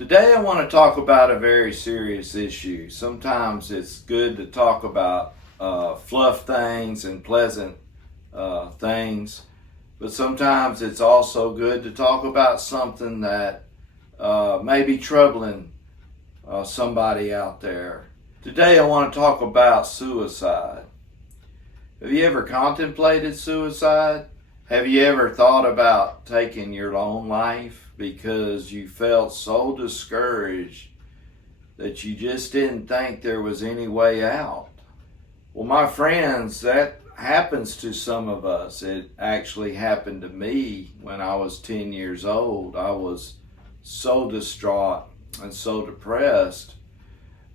Today I want to talk about a very serious issue. Sometimes it's good to talk about fluff things and pleasant things, but sometimes it's also good to talk about something that may be troubling somebody out there. Today I want to talk about suicide. Have you ever contemplated suicide? Have you ever thought about taking your own life because you felt so discouraged that you just didn't think there was any way out? Well, my friends, that happens to some of us. It actually happened to me when I was 10 years old. I was so distraught and so depressed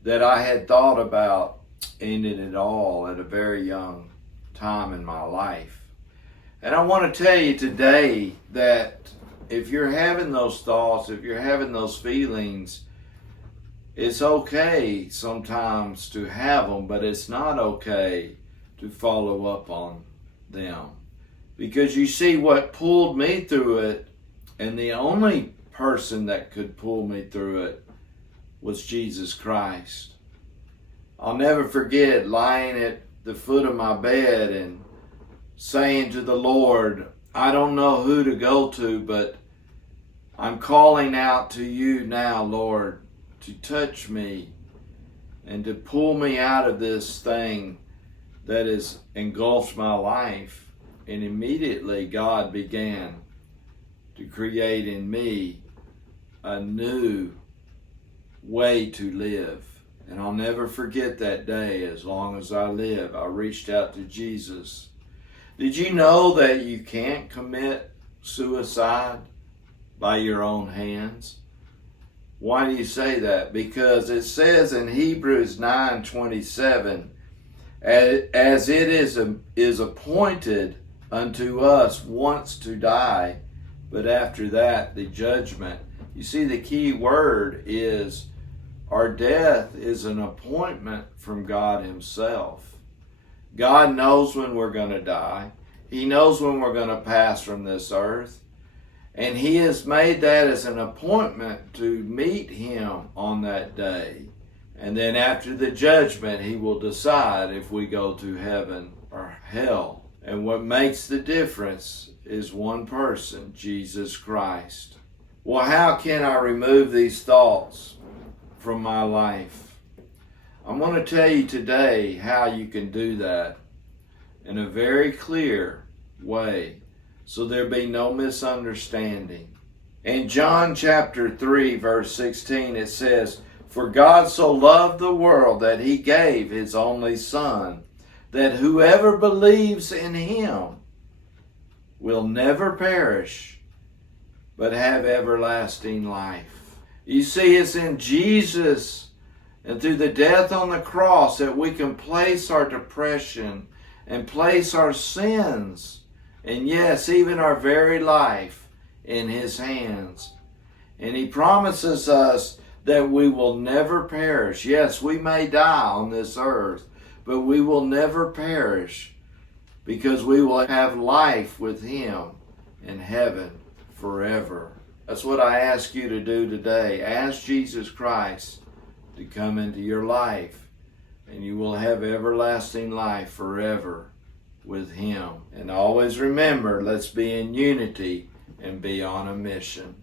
that I had thought about ending it all at a very young time in my life. And I want to tell you today that if you're having those thoughts, if you're having those feelings, it's okay sometimes to have them, but it's not okay to follow up on them. Because you see, what pulled me through it, and the only person that could pull me through it, was Jesus Christ. I'll never forget lying at the foot of my bed and saying to the Lord, I don't know who to go to, but I'm calling out to you now, Lord, to touch me and to pull me out of this thing that has engulfed my life. And immediately God began to create in me a new way to live. And I'll never forget that day as long as I live. I reached out to Jesus. Did you know that you can't commit suicide by your own hands? Why do you say that? Because it says in Hebrews 9:27, as it is appointed unto us once to die, but after that the judgment. You see, the key word is our death is an appointment from God Himself. God knows when we're going to die. He knows when we're going to pass from this earth. And He has made that as an appointment to meet Him on that day. And then after the judgment, He will decide if we go to heaven or hell. And what makes the difference is one person, Jesus Christ. Well, how can I remove these thoughts from my life? I'm going to tell you today how you can do that in a very clear way, so there be no misunderstanding. In John chapter 3, verse 16, it says, For God so loved the world that He gave His only Son, that whoever believes in Him will never perish, but have everlasting life. You see, it's in Jesus and through the death on the cross that we can place our depression and place our sins, and yes, even our very life, in His hands. And He promises us that we will never perish. Yes, we may die on this earth, but we will never perish, because we will have life with Him in heaven forever. That's what I ask you to do today. Ask Jesus Christ to come into your life, and you will have everlasting life forever with Him. And always remember, let's be in unity and be on a mission.